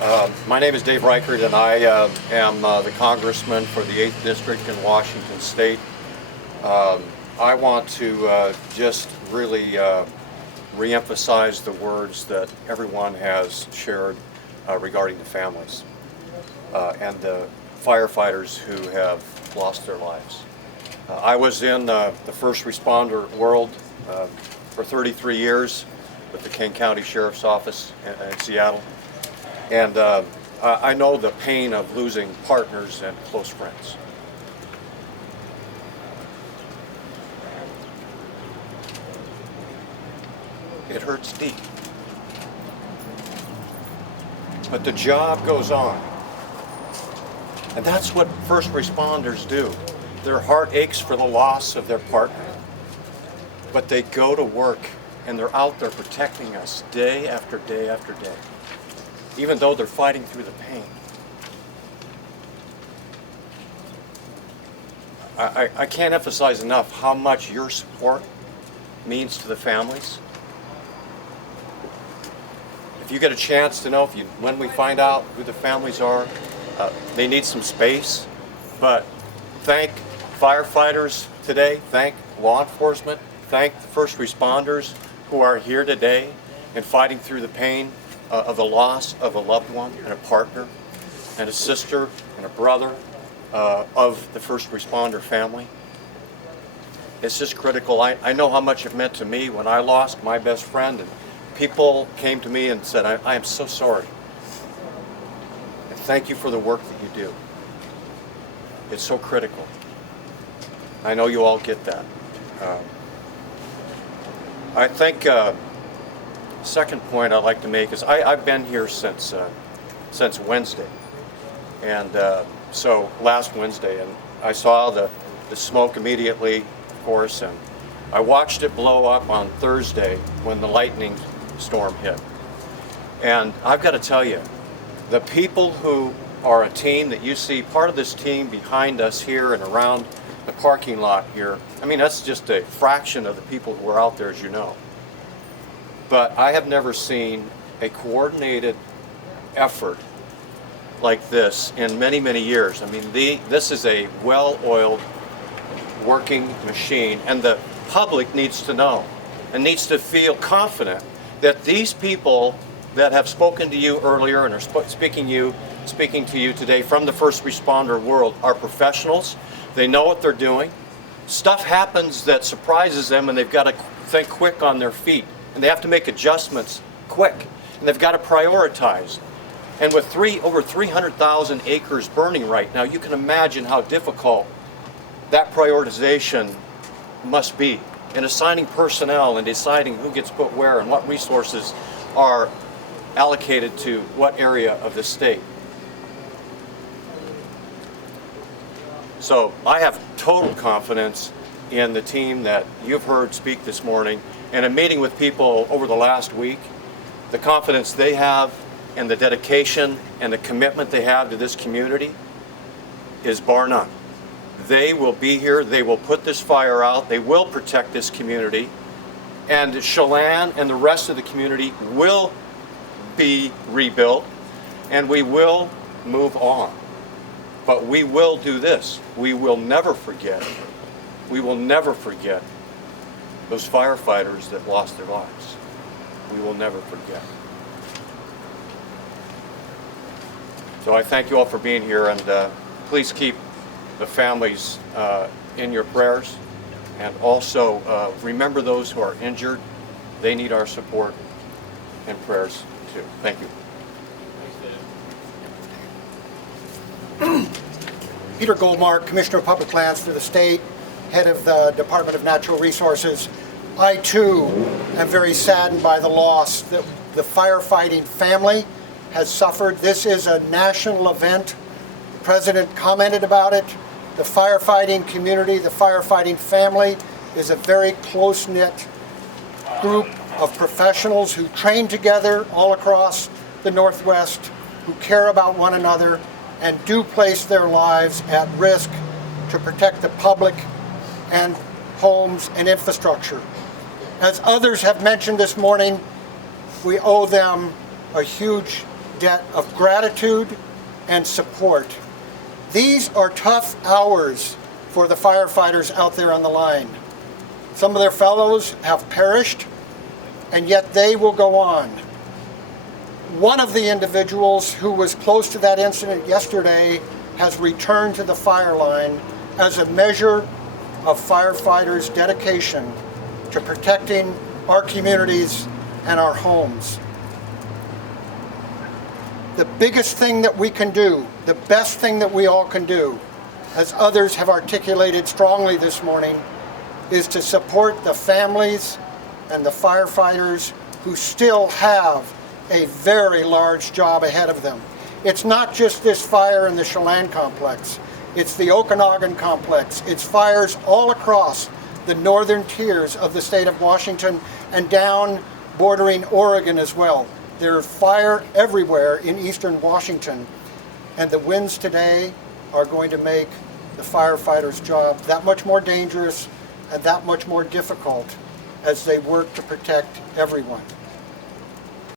My name is Dave Reichert, and I am the Congressman for the 8th District in Washington State. I want to just really re-emphasize the words that everyone has shared regarding the families and the firefighters who have lost their lives. I was in the first responder world for 33 years with the King County Sheriff's Office in Seattle. And I know the pain of losing partners and close friends. It hurts deep. But the job goes on. And that's what first responders do. Their heart aches for the loss of their partner. But they go to work and they're out there protecting us day after day after day, even though they're fighting through the pain. I can't emphasize enough how much your support means to the families. If you get a chance to know, when we find out who the families are, they need some space. But thank firefighters today, thank law enforcement, thank the first responders who are here today and fighting through the pain of the loss of a loved one and a partner and a sister and a brother of the first responder family. It's just critical. I know how much it meant to me when I lost my best friend, and people came to me and said, I am so sorry. And thank you for the work that you do. It's so critical. I know you all get that. I think second point I'd like to make is I've been here since Wednesday, and so last Wednesday, and I saw the smoke immediately, of course, and I watched it blow up on Thursday when the lightning storm hit. And I've got to tell you, the people who are a team that you see, part of this team behind us here and around the parking lot here, I mean, that's just a fraction of the people who are out there, as you know. But I have never seen a coordinated effort like this in many, many years. I mean, this is a well-oiled working machine, and the public needs to know and needs to feel confident that these people that have spoken to you earlier and are speaking to you today from the first responder world are professionals. They know what they're doing. Stuff happens that surprises them, and they've got to think quick on their feet, and they have to make adjustments quick, and they've got to prioritize. And with over 300,000 acres burning right now, you can imagine how difficult that prioritization must be in assigning personnel and deciding who gets put where and what resources are allocated to what area of the state. So I have total confidence in the team that you've heard speak this morning, and in meeting with people over the last week, the confidence they have and the dedication and the commitment they have to this community is bar none. They will be here, they will put this fire out, they will protect this community, and Chelan and the rest of the community will be rebuilt, and we will move on. But we will do this. We will never forget. We will never forget those firefighters that lost their lives. We will never forget. So I thank you all for being here, and please keep the families in your prayers, and also remember those who are injured. They need our support and prayers too. Thank you. Peter Goldmark, Commissioner of Public Lands for the state, head of the Department of Natural Resources. I too am very saddened by the loss that the firefighting family has suffered. This is a national event. The President commented about it. The firefighting community, the firefighting family is a very close-knit group of professionals who train together all across the Northwest, who care about one another, and do place their lives at risk to protect the public and homes and infrastructure. As others have mentioned this morning, we owe them a huge debt of gratitude and support. These are tough hours for the firefighters out there on the line. Some of their fellows have perished, and yet they will go on. One of the individuals who was close to that incident yesterday has returned to the fire line as a measure of firefighters' dedication to protecting our communities and our homes. The biggest thing that we can do, the best thing that we all can do, as others have articulated strongly this morning, is to support the families and the firefighters who still have a very large job ahead of them. It's not just this fire in the Chelan complex. It's the Okanagan complex. It's fires all across the northern tiers of the state of Washington and down bordering Oregon as well. There's fire everywhere in eastern Washington, and the winds today are going to make the firefighters' job that much more dangerous and that much more difficult as they work to protect everyone.